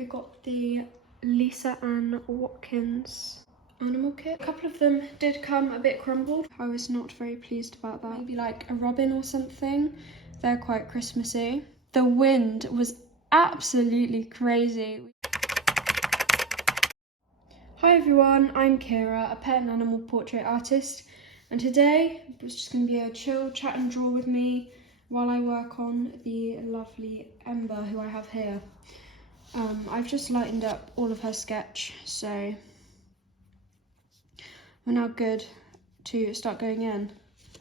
I got the Lisa Ann Watkins animal kit. A couple of them did come a bit crumbled. I was not very pleased about that. Maybe like a robin or something. They're quite Christmassy. The wind was absolutely crazy. Hi everyone, I'm Ceira, a pet and animal portrait artist, and today it's just going to be a chill chat and draw with me while I work on the lovely Ember who I have here. I've just lightened up all of her sketch, so we're now good to start going in.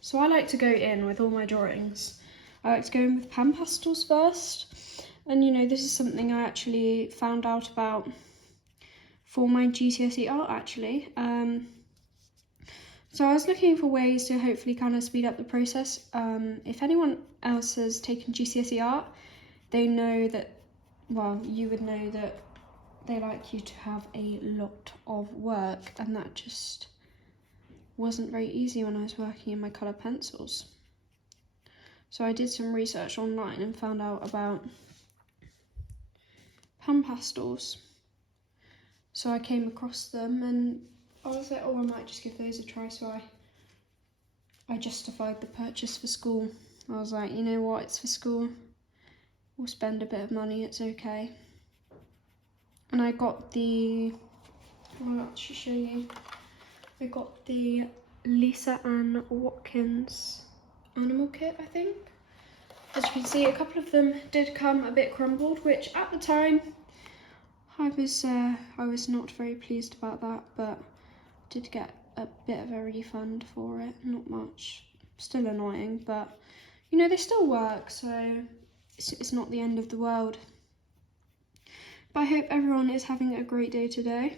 So I like to go in with all my drawings. I like to go in with Pan-Pastels first, and you know, this is something I actually found out about for my Cjt Art actually. So I was looking for ways to hopefully kind of speed up the process. If anyone else has taken Cjt Art, they know that, well, you would know that they like you to have a lot of work, and that just wasn't very easy when I was working in my colour pencils. So I did some research online and found out about Pan-Pastels. So I came across them and I was like, oh, I might just give those a try. So I justified the purchase for school. I was like, you know what, it's for school. We'll spend a bit of money, it's okay. And I got the, I'll actually show you. I got the Lisa Ann Watkins animal kit, I think. As you can see, a couple of them did come a bit crumbled, which at the time, I was not very pleased about that, but did get a bit of a refund for it. Not much, still annoying, but you know, they still work, so it's not the end of the world. But I hope everyone is having a great day today.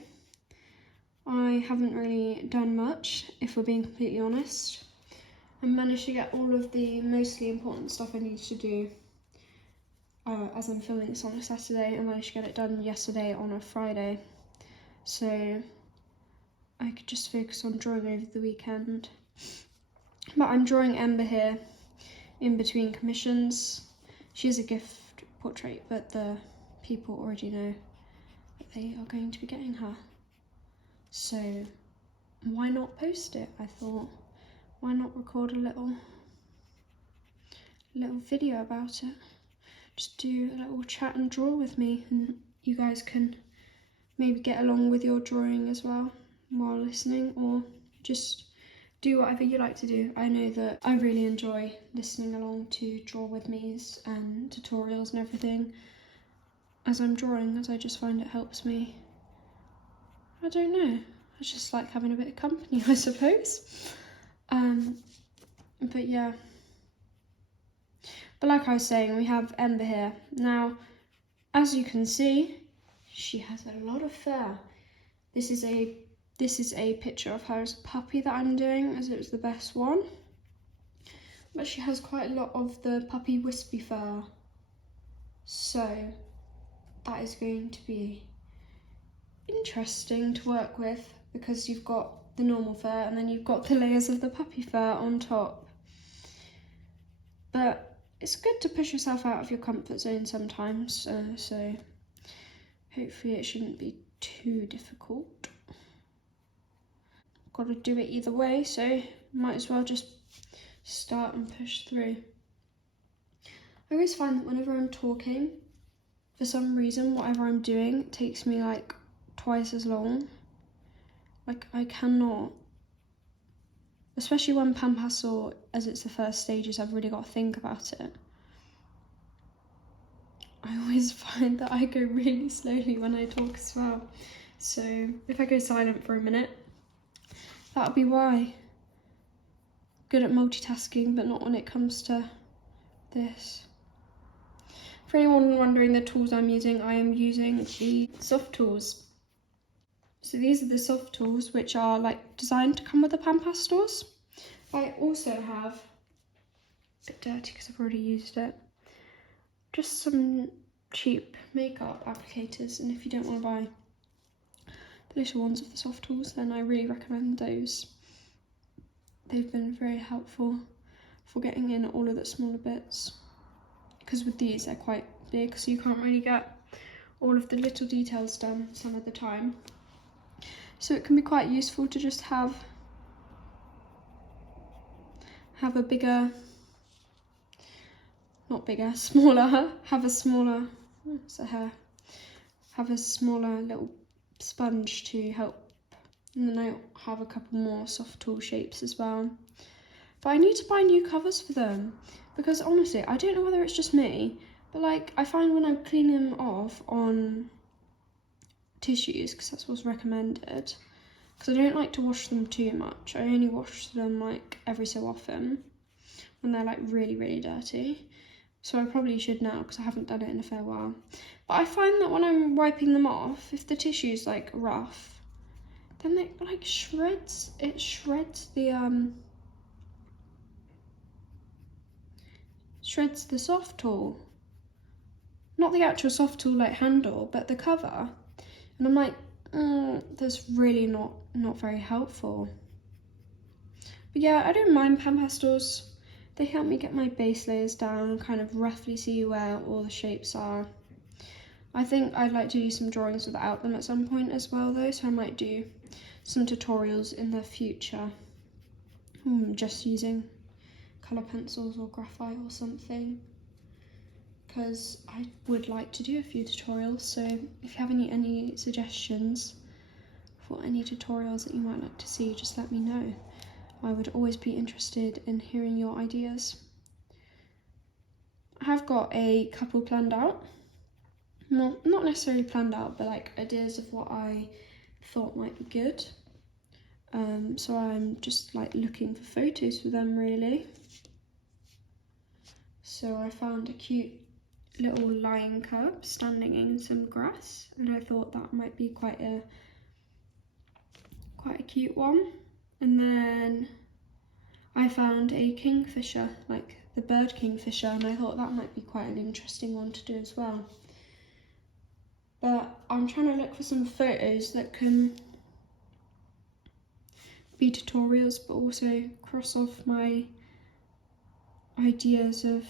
I haven't really done much, if we're being completely honest. I managed to get all of the mostly important stuff I need to do. As I'm filming this on a Saturday, I managed to get it done yesterday on a Friday, so I could just focus on drawing over the weekend. But I'm drawing Ember here in between commissions. She is a gift portrait, but the people already know that they are going to be getting her. So why not post it? I thought, why not record a little video about it? Just do a little chat and draw with me, and you guys can maybe get along with your drawing as well while listening, or just do whatever you like to do. I know that I really enjoy listening along to draw with me's and tutorials and everything as I'm drawing, as I just find it helps me. I don't know, I just like having a bit of company, I suppose. But yeah. But like I was saying, we have Ember here. Now, as you can see, she has a lot of fur. This is a picture of her as a puppy that I'm doing, as it was the best one. But she has quite a lot of the puppy wispy fur. So that is going to be interesting to work with, because you've got the normal fur and then you've got the layers of the puppy fur on top. But it's good to push yourself out of your comfort zone sometimes, so hopefully it shouldn't be too difficult. Got to do it either way, so might as well just start and push through. I always find that whenever I'm talking, for some reason, whatever I'm doing takes me like twice as long. Like, I cannot, especially when Pan-Pastel, as it's the first stages, I've really got to think about it. I always find that I go really slowly when I talk as well. So if I go silent for a minute, that'll be why. Good at multitasking, but not when it comes to this. For anyone wondering the tools I'm using, I am using the soft tools. So these are the soft tools, which are like designed to come with the Pan-Pastels. I also have, a bit dirty because I've already used it, just some cheap makeup applicators, and if you don't want to buy the little ones of the soft tools, then I really recommend those. They've been very helpful for getting in all of the smaller bits, because with these they're quite big, so you can't really get all of the little details done some of the time. So it can be quite useful to just have a bigger, not bigger, smaller, have a smaller, what's a hair? Have a smaller little sponge to help, and then I have a couple more soft tool shapes as well. But I need to buy new covers for them, because honestly, I don't know whether it's just me, but like I find when I'm cleaning them off on tissues, because that's what's recommended, because I don't like to wash them too much. I only wash them like every so often when they're like really, really dirty. So I probably should now, because I haven't done it in a fair while. But I find that when I'm wiping them off, if the tissue's like rough, then it like shreds the shreds the soft tool. Not the actual soft tool like handle, but the cover. And I'm like, that's really not very helpful. But yeah, I don't mind Pan-Pastels. They help me get my base layers down, kind of roughly see where all the shapes are. I think I'd like to do some drawings without them at some point as well though, so I might do some tutorials in the future. Just using colour pencils or graphite or something, because I would like to do a few tutorials. So if you have any suggestions for any tutorials that you might like to see, just let me know. I would always be interested in hearing your ideas. I have got a couple planned out. Well, not necessarily planned out, but like ideas of what I thought might be good. So I'm just like looking for photos for them really. So I found a cute little lion cub standing in some grass, and I thought that might be quite a cute one. And then I found a kingfisher, like the bird kingfisher, and I thought that might be quite an interesting one to do as well. But I'm trying to look for some photos that can be tutorials, but also cross off my ideas of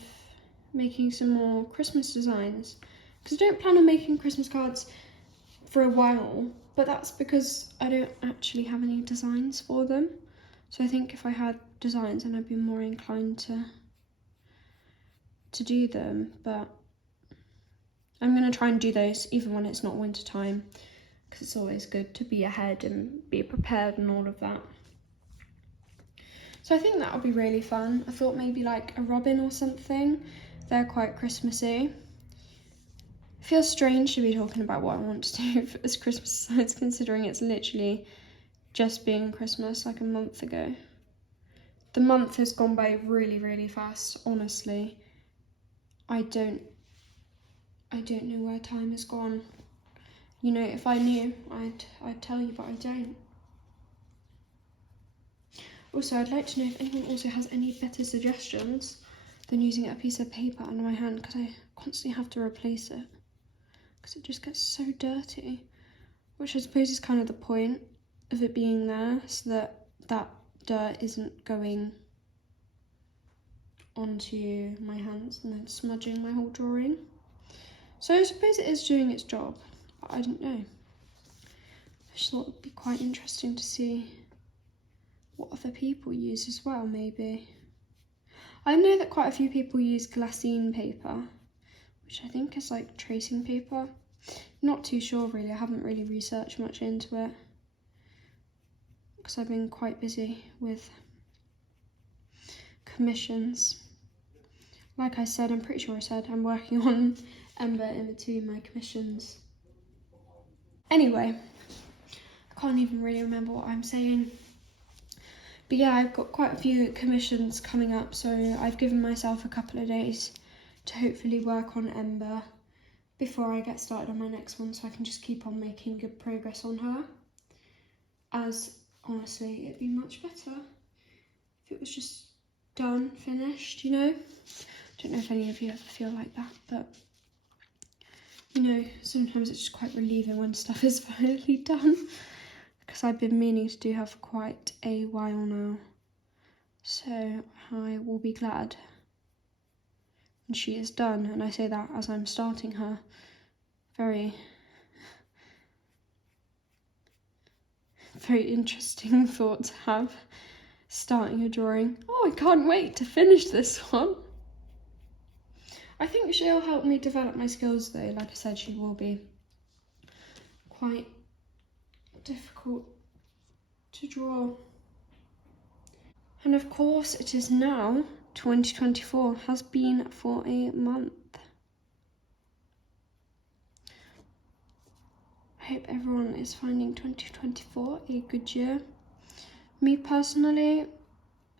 making some more Christmas designs. Because I don't plan on making Christmas cards for a while, but that's because I don't actually have any designs for them. So I think if I had designs, then I'd be more inclined to do them. But I'm going to try and do those even when it's not winter time, because it's always good to be ahead and be prepared and all of that. So I think that would be really fun. I thought maybe like a robin or something. They're quite Christmassy. It feels strange to be talking about what I want to do as Christmas designs, considering it's literally just being Christmas like a month ago. The month has gone by really, really fast, honestly. I don't know where time has gone. You know, if I knew, I'd tell you, but I don't. Also, I'd like to know if anyone also has any better suggestions than using a piece of paper under my hand, because I constantly have to replace it, because it just gets so dirty, which I suppose is kind of the point of it being there, so that that dirt isn't going onto my hands and then smudging my whole drawing. So I suppose it is doing its job, but I don't know. I just thought it would be quite interesting to see what other people use as well, maybe. I know that quite a few people use glassine paper, which I think is like tracing paper. Not too sure really, I haven't really researched much into it, because I've been quite busy with commissions. Like I said, I'm pretty sure I said I'm working on Ember in between my commissions. Anyway, I can't even really remember what I'm saying. But yeah, I've got quite a few commissions coming up, so I've given myself a couple of days to hopefully work on Ember before I get started on my next one, so I can just keep on making good progress on her. As honestly, it'd be much better if it was just done, finished, you know? I don't know if any of you ever feel like that, but you know, sometimes it's just quite relieving when stuff is finally done, because I've been meaning to do her for quite a while now. So I will be glad when she is done, and I say that as I'm starting her very very interesting thought to have, starting a drawing. Oh, I can't wait to finish this one. I think she'll help me develop my skills though. Like I said, she will be quite difficult to draw. And of course it is now 2024, has been for a month. I hope everyone is finding 2024 a good year. Me personally,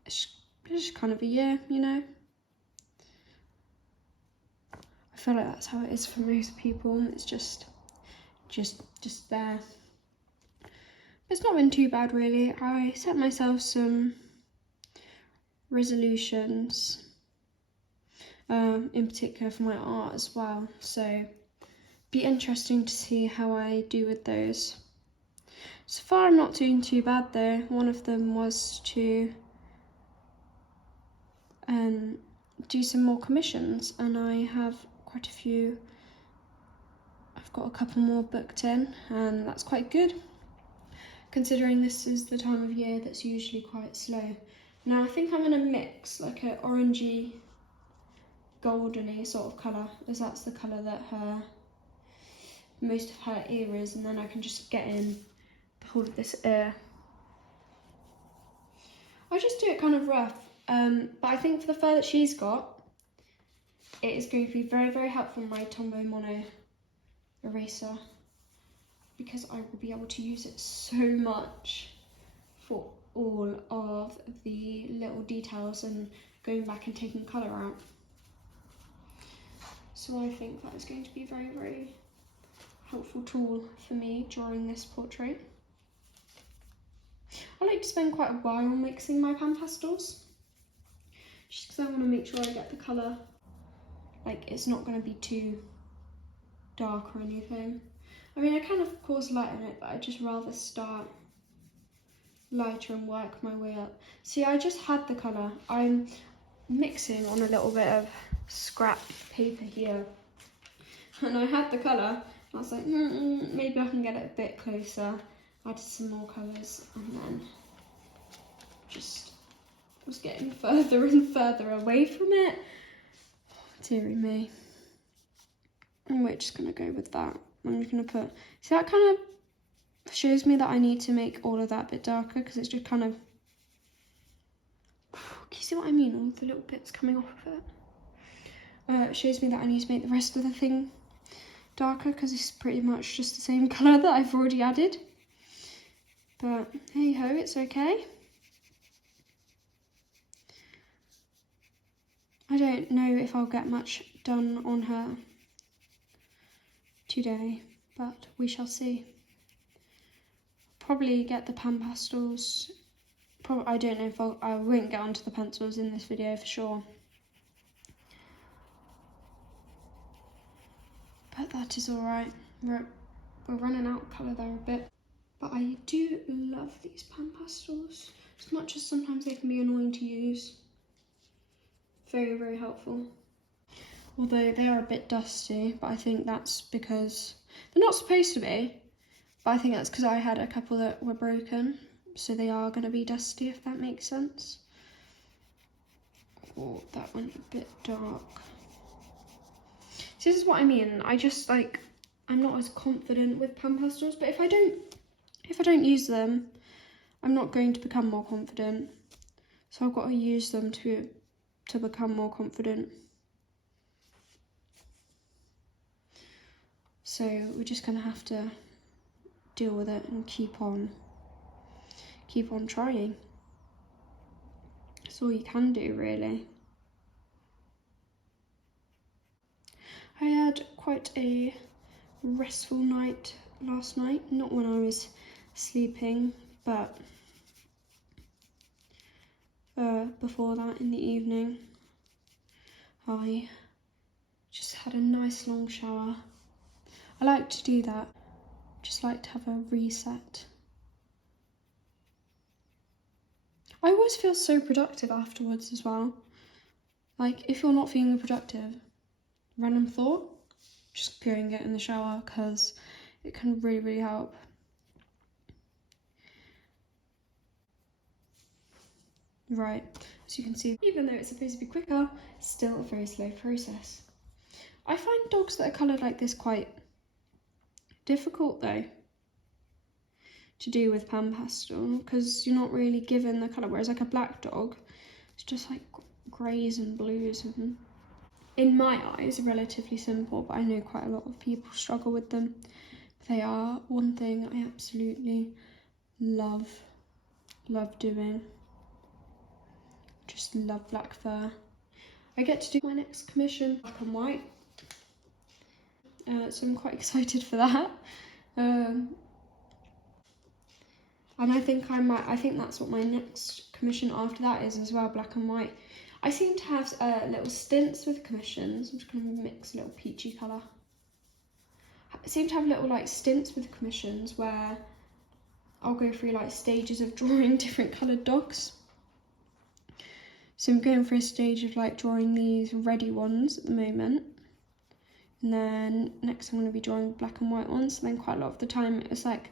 it's just kind of a year, you know. I feel like that's how it is for most people. It's just there. But it's not been too bad really. I set myself some resolutions, in particular for my art as well. So be interesting to see how I do with those. So far I'm not doing too bad though. One of them was to do some more commissions, and I have quite a few. I've got a couple more booked in, and that's quite good considering this is the time of year that's usually quite slow. Now I think I'm going to mix like an orangey goldeny sort of colour, as that's the colour that most of her ear is, and then I can just get in the whole of this ear. I just do it kind of rough, but I think for the fur that she's got, it is going to be very, very helpful, my Tombow Mono eraser, because I will be able to use it so much for all of the little details and going back and taking colour out. So I think that is going to be a very, very helpful tool for me drawing this portrait. I like to spend quite a while mixing my Pan-Pastels, just because I want to make sure I get the colour, like it's not going to be too dark or anything. I mean, I can of course lighten it, but I'd just rather start lighter and work my way up. See, I just had the colour. I'm mixing on a little bit of scrap paper here, and I had the colour. I was like, maybe I can get it a bit closer. Added some more colours, and then just was getting further and further away from it. Oh, dearie me. And we're just gonna go with that. I'm just gonna put, see, that kind of shows me that I need to make all of that a bit darker, because it's just kind of, can you see what I mean? All the little bits coming off of it. It shows me that I need to make the rest of the thing darker, because it's pretty much just the same colour that I've already added. But hey ho, it's okay. I don't know if I'll get much done on her today, but we shall see. Probably get the Pan-Pastels. I don't know if I won't get onto the pencils in this video for sure. But that is alright. We're running out of colour there a bit. But I do love these Pan-Pastels, as much as sometimes they can be annoying to use. Very, very helpful. Although they are a bit dusty, but I think that's because they're not supposed to be, but I think that's because I had a couple that were broken, so they are going to be dusty, if that makes sense. Oh, that went a bit dark. So this is what I mean. I just like, I'm not as confident with Pan-Pastels, but if I don't use them, I'm not going to become more confident. So I've got to use them to become more confident. So we're just going to have to deal with it and keep on trying. That's all you can do, really. I had quite a restful night last night, not when I was sleeping, but before that in the evening. I just had a nice long shower. I like to do that, just like to have a reset. I always feel so productive afterwards as well. Like, if you're not feeling productive, random thought, just go and get in the shower, because it can really, really help. Right, as you can see, even though it's supposed to be quicker, it's still a very slow process. I find dogs that are coloured like this quite difficult though to do with Pan-Pastel, because you're not really given the colour, whereas like a black dog, it's just like greys and blues, and in my eyes are relatively simple, but I know quite a lot of people struggle with them. They are one thing I absolutely love doing. Just love black fur. I get to do my next commission black and white, so I'm quite excited for that. And I think that's what my next commission after that is as well, black and white. I seem to have little stints with commissions. I'm just going to mix a little peachy colour. I seem to have little like stints with commissions where I'll go through like stages of drawing different coloured dogs. So I'm going for a stage of like drawing these ready ones at the moment. And then next I'm going to be drawing black and white ones. And then quite a lot of the time it's like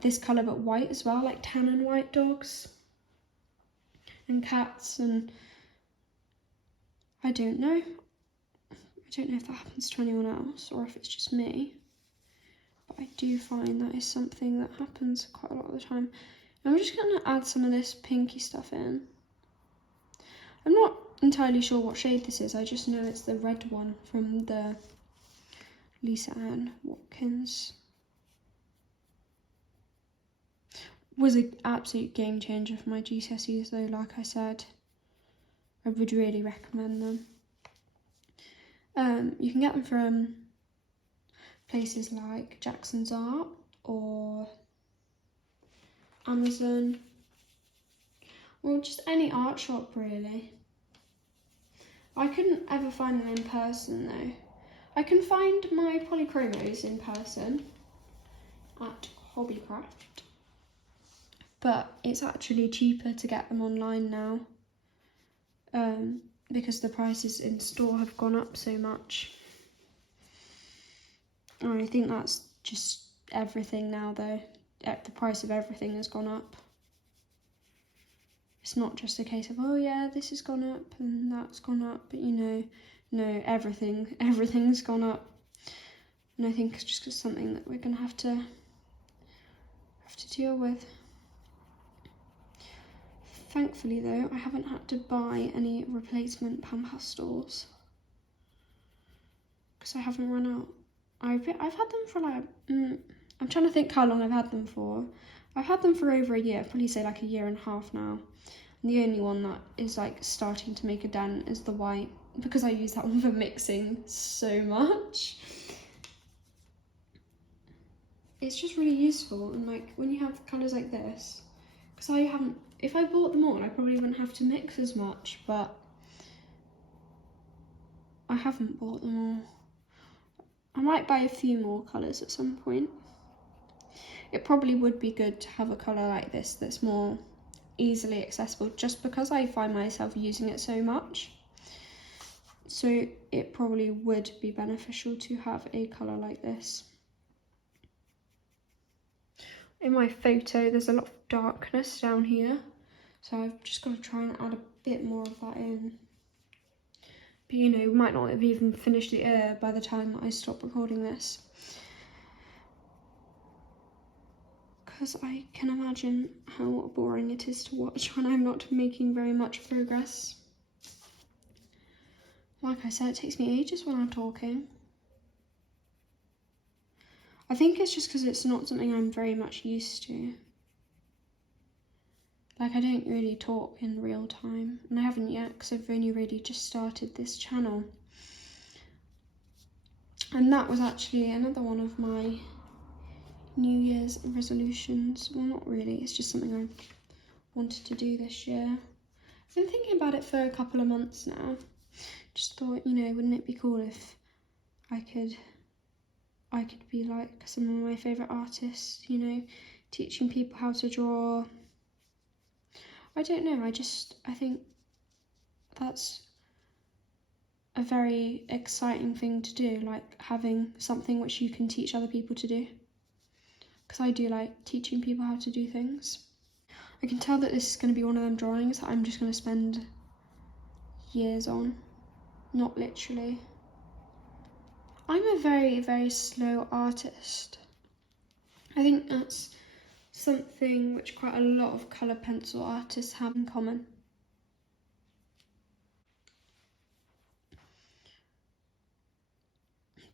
this colour but white as well, like tan and white dogs and cats, and I don't know if that happens to anyone else or if it's just me, but I do find that is something that happens quite a lot of the time. And I'm just going to add some of this pinky stuff in. I'm not entirely sure what shade this is, I just know it's the red one from the Lisa Ann Watkins. Was an absolute game changer for my GCSEs though, like I said. I would really recommend them. You can get them from places like Jackson's Art or Amazon, or just any art shop really. I couldn't ever find them in person though. I can find my polychromos in person at Hobbycraft, but it's actually cheaper to get them online now, because the prices in store have gone up so much. And I think that's just everything now though. The price of everything has gone up. It's not just a case of, oh yeah, this has gone up and that's gone up, but you know, no, everything's gone up. And I think it's just something that we're gonna have to deal with. Thankfully though, I haven't had to buy any replacement Pan-Pastels because I haven't run out. I've had them for like, I'm trying to think how long I've had them for. I've had them for over a year, I'd probably say like a year and a half now. And the only one that is like starting to make a dent is the white, because I use that one for mixing so much. It's just really useful, and like when you have colours like this, because if I bought them all I probably wouldn't have to mix as much, but I haven't bought them all. I might buy a few more colours at some point. It probably would be good to have a colour like this that's more easily accessible, just because I find myself using it so much. So it probably would be beneficial to have a colour like this. In my photo there's a lot of darkness down here, so I've just got to try and add a bit more of that in. But you know, we might not have even finished the air by the time I stop recording this, because I can imagine how boring it is to watch when I'm not making very much progress. Like I said, it takes me ages when I'm talking. I think it's just because it's not something I'm very much used to. Like, I don't really talk in real time, and I haven't yet because I've only really just started this channel. And that was actually another one of my New Year's resolutions. Well, not really, it's just something I wanted to do this year. I've been thinking about it for a couple of months now. Just thought, you know, wouldn't it be cool if I could be like some of my favourite artists, you know, teaching people how to draw. I don't know, I think that's a very exciting thing to do, like having something which you can teach other people to do. Because I do like teaching people how to do things. I can tell that this is going to be one of them drawings that I'm just going to spend years on. Not literally. I'm a very, very slow artist. I think that's something which quite a lot of colour pencil artists have in common.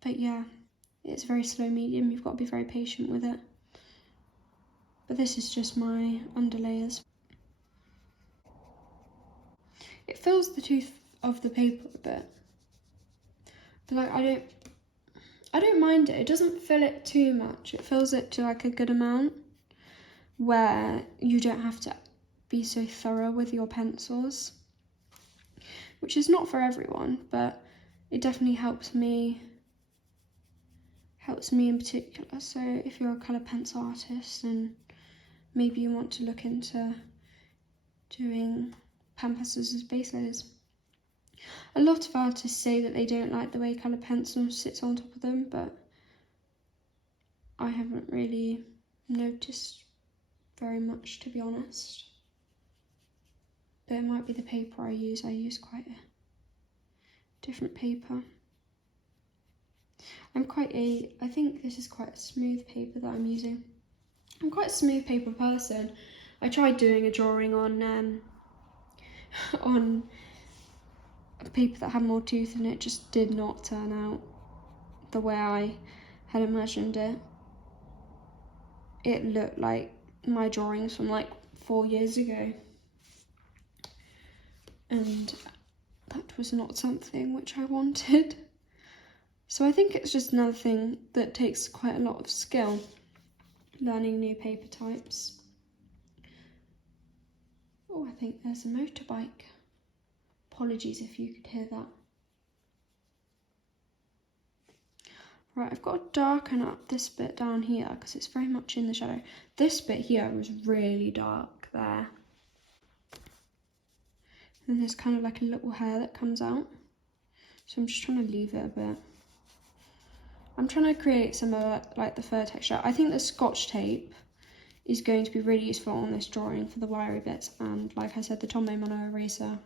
But yeah, it's a very slow medium, you've got to be very patient with it. But this is just my underlayers. It fills the tooth of the paper a bit. But like, I don't mind it. It doesn't fill it too much. It fills it to like a good amount where you don't have to be so thorough with your pencils, which is not for everyone, but it definitely helps me in particular. So if you're a colour pencil artist and maybe you want to look into doing Pan-Pastels as base layers. A lot of artists say that they don't like the way colour pencil sits on top of them, but I haven't really noticed very much, to be honest. But it might be the paper I use. I use quite a different paper. I think this is quite a smooth paper that I'm using. I'm quite a smooth paper person. I tried doing a drawing on a paper that had more tooth and it just did not turn out the way I had imagined it. It looked like my drawings from like 4 years ago. And that was not something which I wanted. So I think it's just another thing that takes quite a lot of skill, learning new paper types. Oh, I think there's a motorbike. Apologies if you could hear that. Right, I've got to darken up this bit down here because it's very much in the shadow. This bit here was really dark there. And there's kind of like a little hair that comes out. So I'm just trying to leave it a bit. I'm trying to create some of like the fur texture. I think the Scotch tape is going to be really useful on this drawing for the wiry bits, and like I said, the Tombow Mono eraser,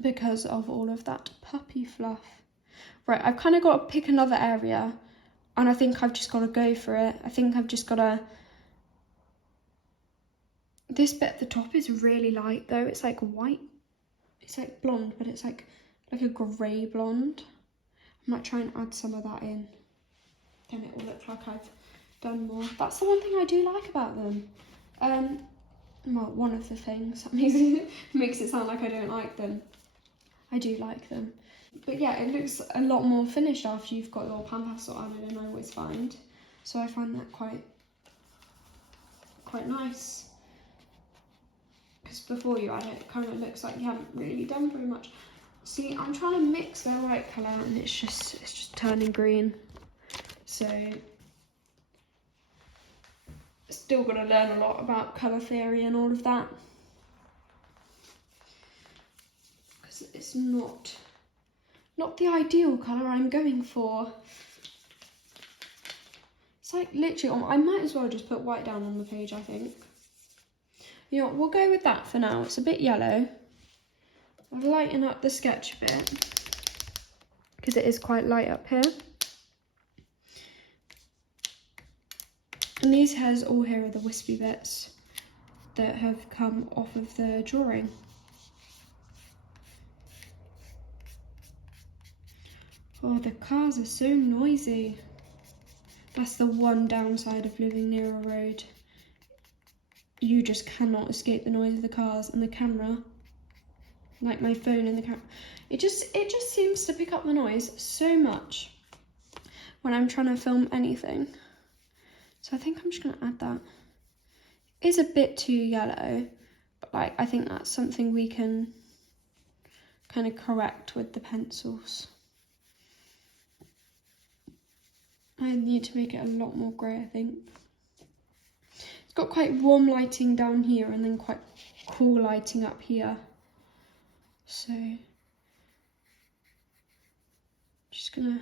because of all of that puppy fluff. Right, I've kind of got to pick another area, and I think I've just got to go for it. I think I've just got to... This bit at the top is really light though. It's like white. It's like blonde, but it's like a grey blonde. I might try and add some of that in. Then it will look like I've done more. That's the one thing I do like about them. Well, one of the things that makes it sound like I don't like them. I do like them. But yeah, it looks a lot more finished after you've got your Pan-Pastel added in, I always find. So I find that quite nice. Because before you add it, it kind of looks like you haven't really done very much. See, I'm trying to mix the right colour and it's just turning green. So still got to learn a lot about colour theory and all of that. Because it's not the ideal colour I'm going for. It's like literally, I might as well just put white down on the page, I think. You know what, we'll go with that for now. It's a bit yellow. I'll lighten up the sketch a bit because it is quite light up here. And these hairs all here are the wispy bits that have come off of the drawing. Oh, the cars are so noisy. That's the one downside of living near a road. You just cannot escape the noise of the cars and the camera. Like my phone and the camera. It just seems to pick up the noise so much when I'm trying to film anything. So I think I'm just going to add that. It's a bit too yellow, but like I think that's something we can kind of correct with the pencils. I need to make it a lot more grey, I think. It's got quite warm lighting down here and then quite cool lighting up here. So, just gonna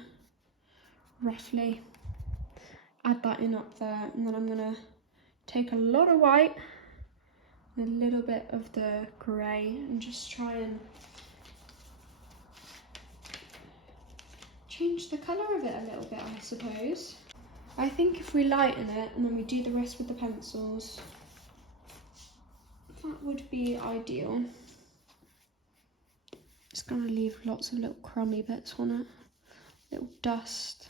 roughly add that in up there, and then I'm gonna take a lot of white and a little bit of the grey and just try and change the colour of it a little bit, I suppose. I think if we lighten it and then we do the rest with the pencils, that would be ideal. It's going to leave lots of little crummy bits on it, little dust.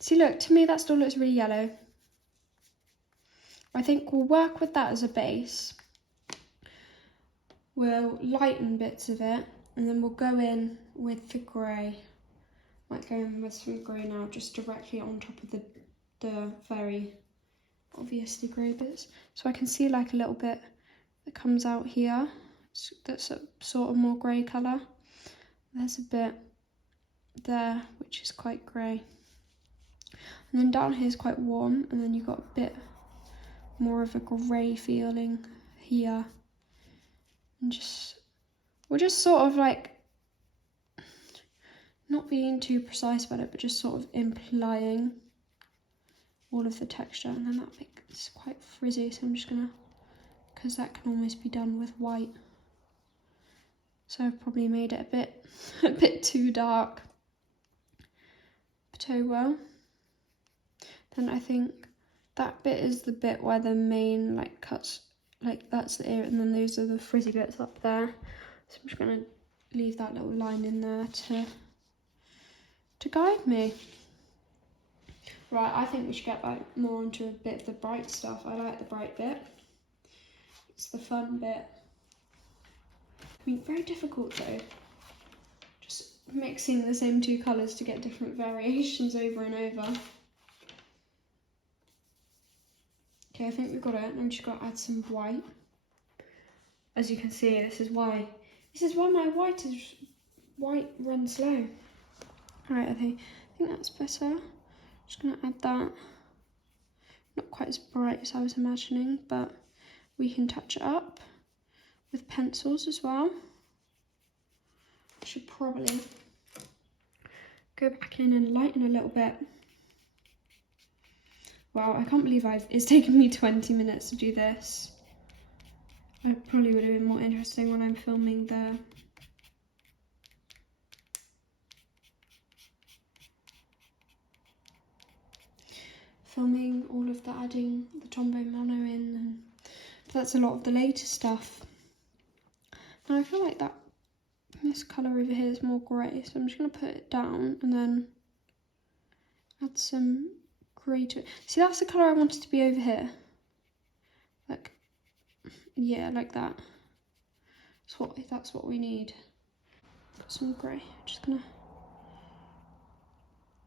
See, look, to me that still looks really yellow. I think we'll work with that as a base. We'll lighten bits of it and then we'll go in with the grey. Might go in with some grey now, just directly on top of the very obviously grey bits. So I can see like a little bit that comes out here. That's a sort of more grey colour. There's a bit there which is quite grey. And then down here is quite warm, and then you've got a bit more of a grey feeling here. And we're just sort of like, not being too precise about it, but just sort of implying all of the texture. And then that bit is quite frizzy, so I'm just gonna, because that can almost be done with white. So I've probably made it a bit too dark. But oh well. Then I think that bit is the bit where the main like cuts, like that's the ear, and then those are the frizzy bits up there. So I'm just gonna leave that little line in there to guide me. Right, I think we should get like more into a bit of the bright stuff. I like the bright bit. It's the fun bit. I mean, very difficult though. Just mixing the same two colours to get different variations over and over. Okay, I think we've got it. Now we just got to add some white. As you can see, this is why my white runs slow. Alright, I think that's better. Just gonna add that. Not quite as bright as I was imagining, but we can touch it up with pencils as well. Should probably go back in and lighten a little bit. Wow, I can't believe it's taken me 20 minutes to do this. It probably would have been more interesting when I'm filming all of the adding the Tombow Mono in, but that's a lot of the later stuff. Now I feel like this colour over here is more grey, so I'm just going to put it down and then add some grey to it. See, that's the colour I wanted to be over here. Like, yeah, like that. That's what we need. Got some grey. Just going to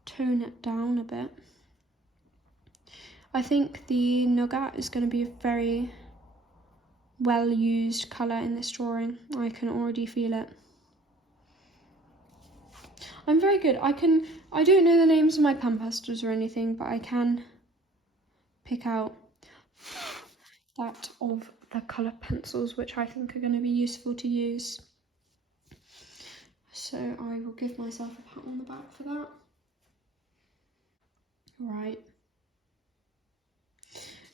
tone it down a bit. I think the Nougat is going to be a very well used colour in this drawing. I can already feel it. I'm very good. I don't know the names of my Pan-Pastels or anything, but I can pick out that of the colour pencils, which I think are going to be useful to use. So I will give myself a pat on the back for that. Right.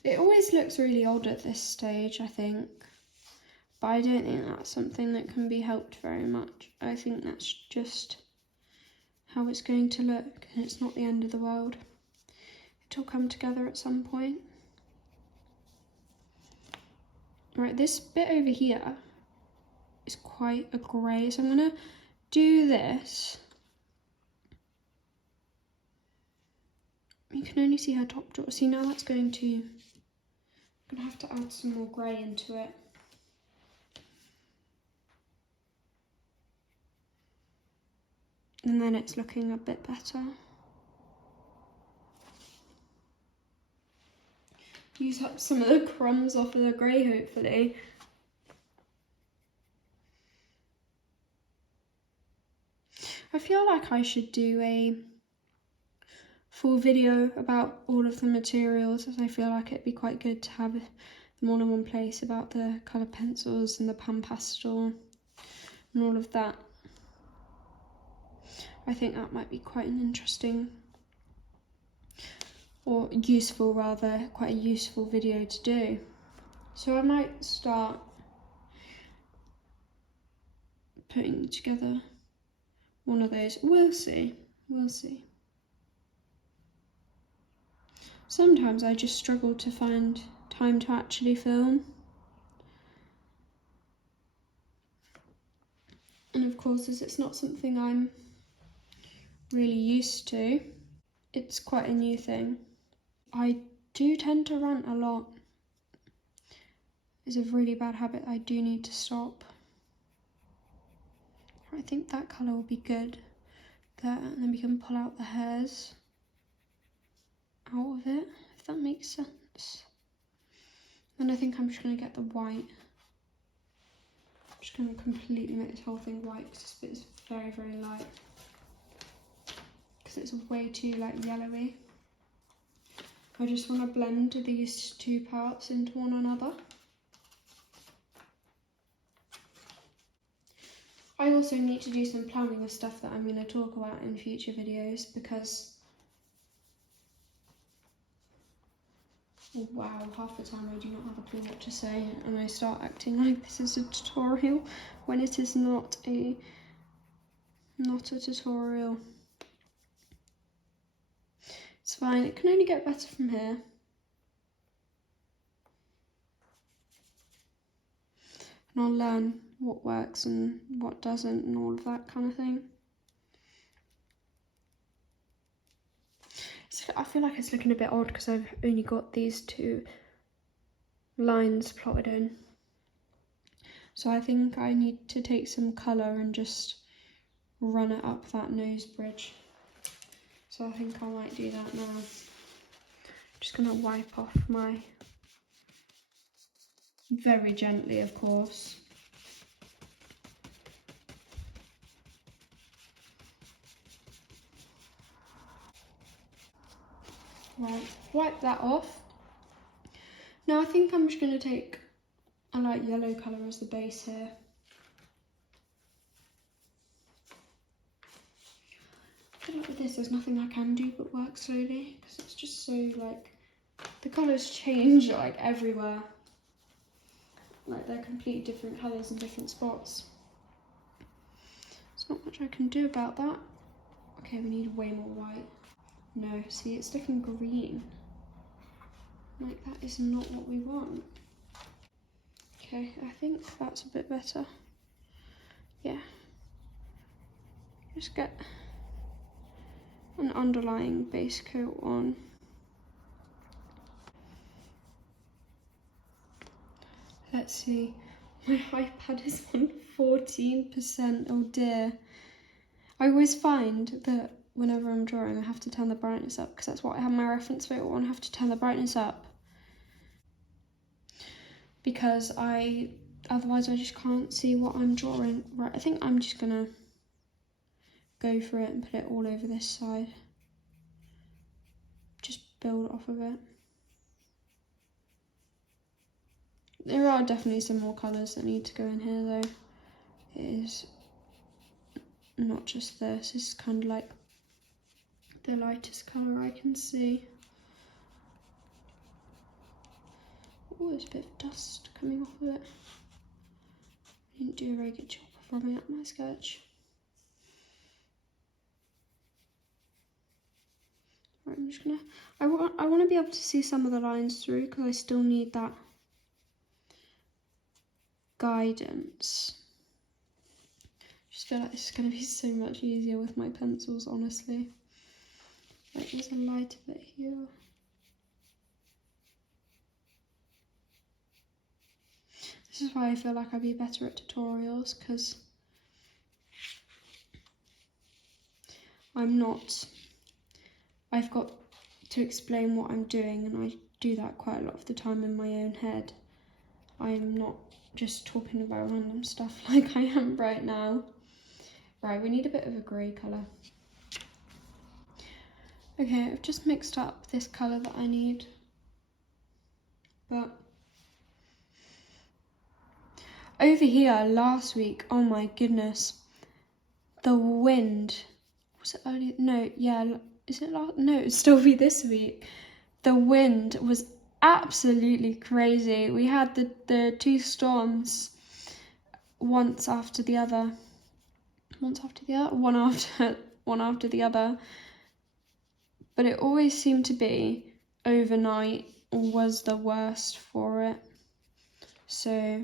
It always looks really odd at this stage, I think. But I don't think that's something that can be helped very much. I think that's just how it's going to look, and it's not the end of the world. It'll come together at some point. Right, this bit over here is quite a grey, so I'm going to do this. You can only see her top draw. See, now that's going to... I'm going to have to add some more grey into it. And then it's looking a bit better. Use up some of the crumbs off of the grey, hopefully. I feel like I should do a full video about all of the materials, as I feel like it'd be quite good to have them all in one place, about the colour pencils and the Pan-Pastel and all of that. I think that might be quite an interesting or useful rather, quite a useful video to do. So I might start putting together one of those. We'll see, we'll see. Sometimes I just struggle to find time to actually film. And of course, as it's not something I'm really used to, it's quite a new thing. I do tend to rant a lot. It's a really bad habit I do need to stop. I think that colour will be good there, and then we can pull out the hairs out of it, if that makes sense. And I think I'm just going to get the white. I'm just going to completely make this whole thing white because this bit is very, very light. Because it's way too like yellowy. I just want to blend these two parts into one another. I also need to do some planning of stuff that I'm going to talk about in future videos because, oh wow, half the time I do not have a clue what to say and I start acting like this is a tutorial when it is not a tutorial. It's fine, it can only get better from here. And I'll learn what works and what doesn't and all of that kind of thing. So I feel like it's looking a bit odd because I've only got these two lines plotted in. So I think I need to take some colour and just run it up that nose bridge. So I think I might do that now. I'm just going to wipe off my, very gently of course. Right, wipe that off. Now I think I'm just going to take a light yellow colour as the base here. I feel like with this there's nothing I can do but work slowly because it's just so like, the colours change like everywhere. Like they're completely different colours in different spots. There's not much I can do about that. Okay, we need way more white. No, see, it's looking green. Like, that is not what we want. Okay, I think that's a bit better. Yeah. Just get an underlying base coat on. Let's see. My iPad is on 14%. Oh dear. I always find that whenever I'm drawing, I have to turn the brightness up because that's what I have my reference photo on. I have to turn the brightness up because otherwise I just can't see what I'm drawing. Right, I think I'm just gonna go for it and put it all over this side. Just build off of it. There are definitely some more colours that need to go in here though. It is not just this, it's kind of like the lightest colour I can see. Oh, there's a bit of dust coming off of it. I didn't do a very good job of rubbing up my sketch. Right, I'm just gonna, I want to be able to see some of the lines through because I still need that guidance. I just feel like this is going to be so much easier with my pencils, honestly. Right, there's a light bit here. This is why I feel like I'd be better at tutorials, because I've got to explain what I'm doing, and I do that quite a lot of the time in my own head. I'm not just talking about random stuff like I am right now. Right, we need a bit of a grey colour. Okay, I've just mixed up this colour that I need, but over here last week, oh my goodness, the wind, was it early? No, yeah, is it last? No, it'd still be this week. the wind was absolutely crazy. We had the two storms one after the other, one after the other. But it always seemed to be overnight was the worst for it. So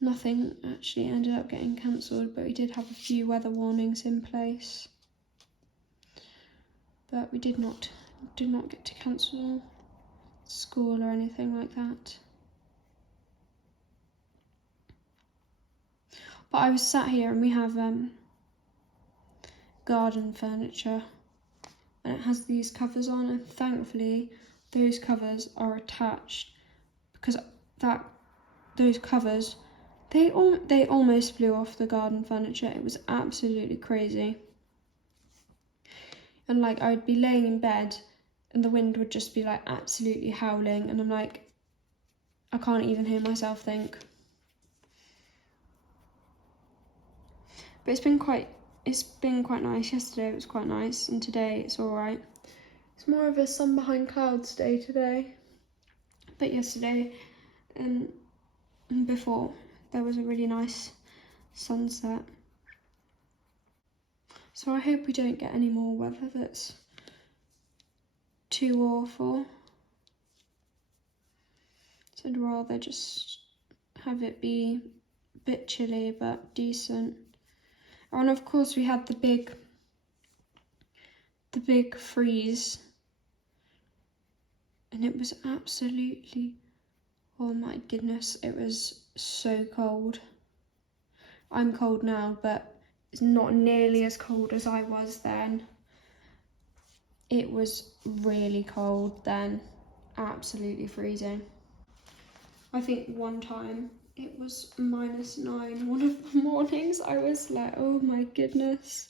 nothing actually ended up getting cancelled, but we did have a few weather warnings in place. But we did not get to cancel school or anything like that. But I was sat here and we have garden furniture and it has these covers on, and thankfully those covers are attached, because those covers they almost flew off the garden furniture. It was absolutely crazy. And like I'd be laying in bed and the wind would just be like absolutely howling, and I'm like, I can't even hear myself think. But it's been quite nice. Yesterday it was quite nice, and today it's alright. It's more of a sun behind clouds day today. But yesterday and before there was a really nice sunset. So I hope we don't get any more weather that's too awful. So I'd rather just have it be a bit chilly but decent. And of course we had the big freeze, and it was absolutely, oh my goodness, it was so cold. I'm cold now, but it's not nearly as cold as I was then. It was really cold then, absolutely freezing. I think one time it was -9 one of the mornings. I was like, oh my goodness.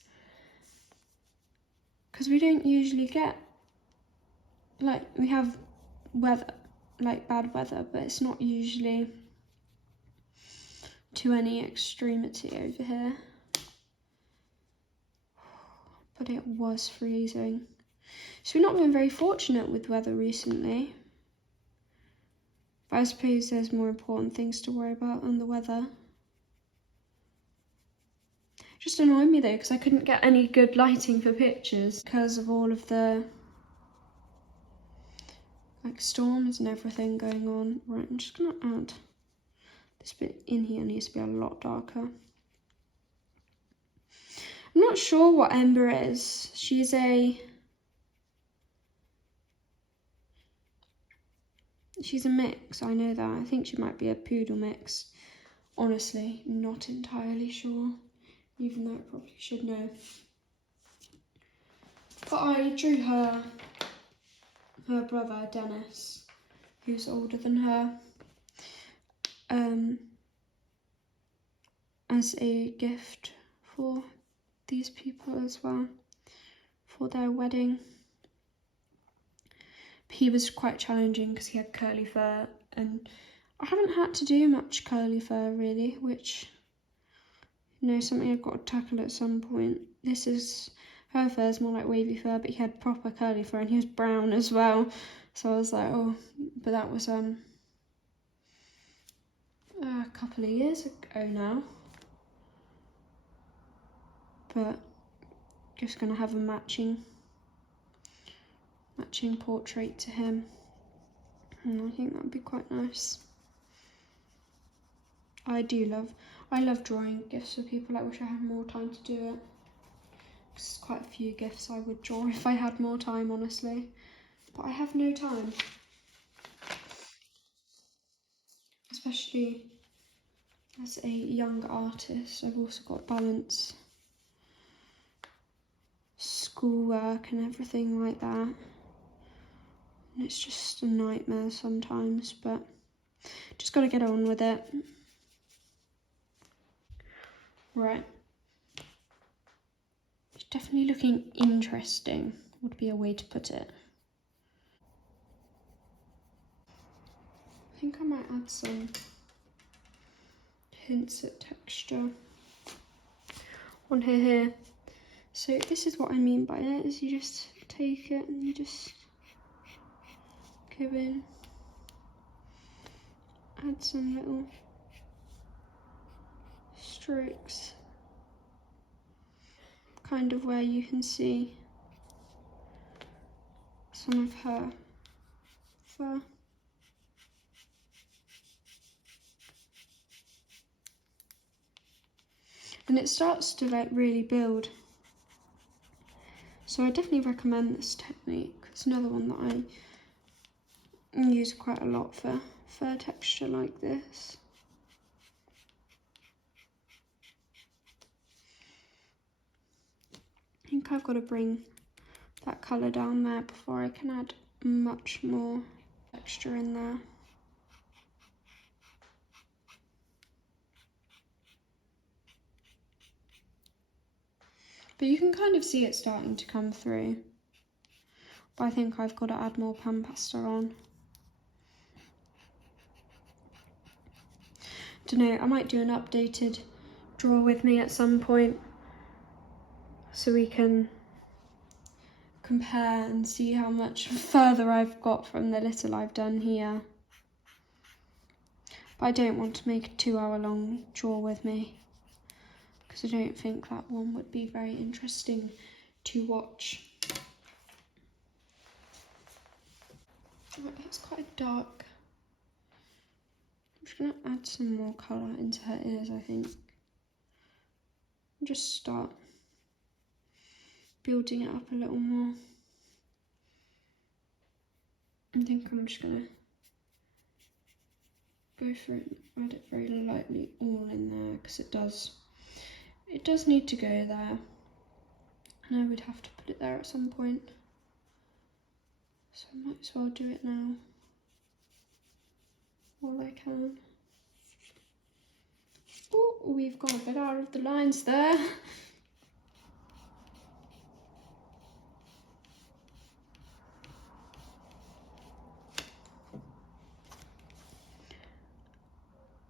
Because we don't usually get, like, we have weather, like bad weather, but it's not usually to any extremity over here. But it was freezing. So we've not been very fortunate with weather recently. But I suppose there's more important things to worry about than the weather. It just annoyed me though, because I couldn't get any good lighting for pictures because of all of the like storms and everything going on. Right, I'm just gonna add this bit in here. Needs to be a lot darker. I'm not sure what Ember is. She's a mix, I know that. I think she might be a poodle mix. Honestly, not entirely sure, even though I probably should know. But I drew her brother Dennis, who's older than her, as a gift for these people as well, for their wedding. He was quite challenging because he had curly fur, and I haven't had to do much curly fur really, which, you know, something I've got to tackle at some point. This is, her fur is more like wavy fur, but he had proper curly fur and he was brown as well. So I was like, oh, but that was a couple of years ago now. But just gonna have a matching portrait to him, and I think that'd be quite nice. I love drawing gifts for people. I wish I had more time to do it. There's quite a few gifts I would draw if I had more time, honestly, but I have no time. Especially as a young artist, I've also got to balance schoolwork and everything like that. And it's just a nightmare sometimes, but just got to get on with it. Right. It's definitely looking interesting, would be a way to put it. I think I might add some hints at texture on here. So this is what I mean by it, is you just take it and you just go in, add some little strokes, kind of where you can see some of her fur. And it starts to like really build. So I definitely recommend this technique. It's another one that I use quite a lot for fur texture like this. I think I've got to bring that colour down there before I can add much more texture in there. But you can kind of see it starting to come through. But I think I've got to add more Pan-Pastel on. Don't know, I might do an updated draw with me at some point so we can compare and see how much further I've got from the little I've done here. But I don't want to make a 2-hour long draw with me, because I don't think that one would be very interesting to watch. Right, that's quite dark. I'm just going to add some more colour into her ears, I think. Just start building it up a little more. I think I'm just going to go for it and add it very lightly all in there, because it does need to go there, and I would have to put it there at some point, so I might as well do it now while I can. Oh, we've got a bit out of the lines there.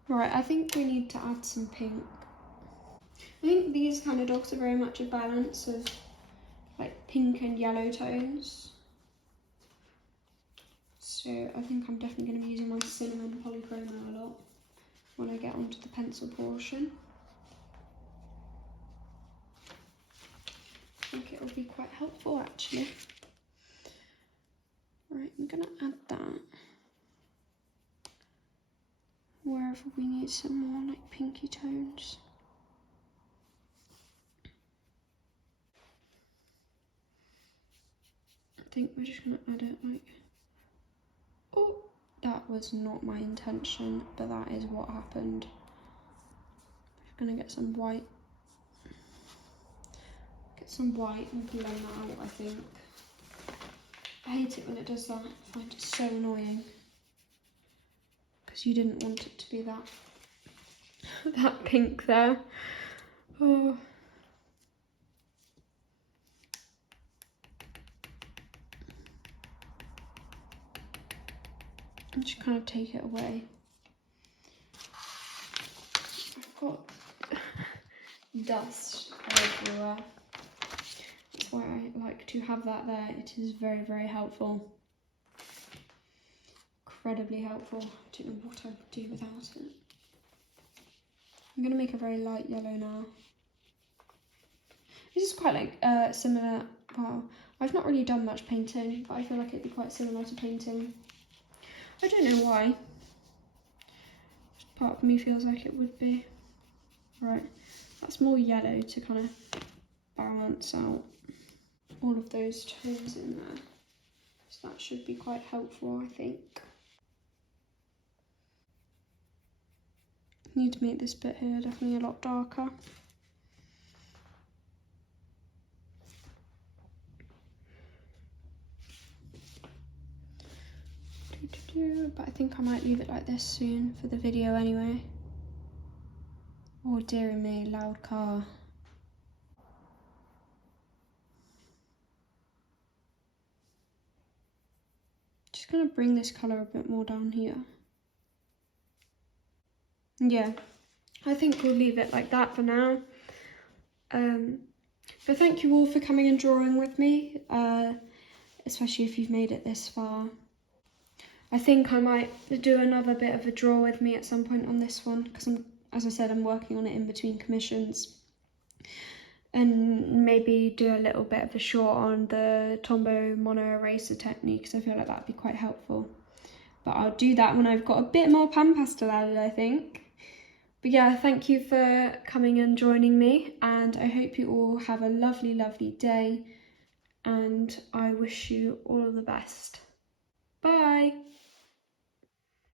Right, I think we need to add some pink. I think these kind of dogs are very much a balance of like pink and yellow tones. So I think I'm definitely going to be using my cinnamon polychroma a lot when I get onto the pencil portion. I think it will be quite helpful actually. Right, I'm going to add that wherever we need some more like pinky tones. I think we're just going to add it like, oh, that was not my intention, but that is what happened. I'm going to get some white and blend that out, I think. I hate it when it does that. I find it so annoying, because you didn't want it to be that pink there. Oh. And just kind of take it away. I've got dust everywhere. That's why I like to have that there. It is very, very helpful. Incredibly helpful. I don't know what I would do without it. I'm going to make a very light yellow now. This is quite like similar. Well, I've not really done much painting, but I feel like it'd be quite similar to painting. I don't know why. Just part of me feels like it would be. Right, that's more yellow to kind of balance out all of those tones in there. So that should be quite helpful, I think. Need to make this bit here definitely a lot darker. But I think I might leave it like this soon for the video anyway. Oh dearie me, loud car. Just gonna bring this colour a bit more down here. Yeah, I think we'll leave it like that for now. But thank you all for coming and drawing with me, especially if you've made it this far. I think I might do another bit of a draw with me at some point on this one, because as I said, I'm working on it in between commissions. And maybe do a little bit of a short on the Tombow mono eraser technique, because I feel like that'd be quite helpful. But I'll do that when I've got a bit more pan pastel added, I think. But yeah, thank you for coming and joining me, and I hope you all have a lovely, lovely day, and I wish you all the best. Bye!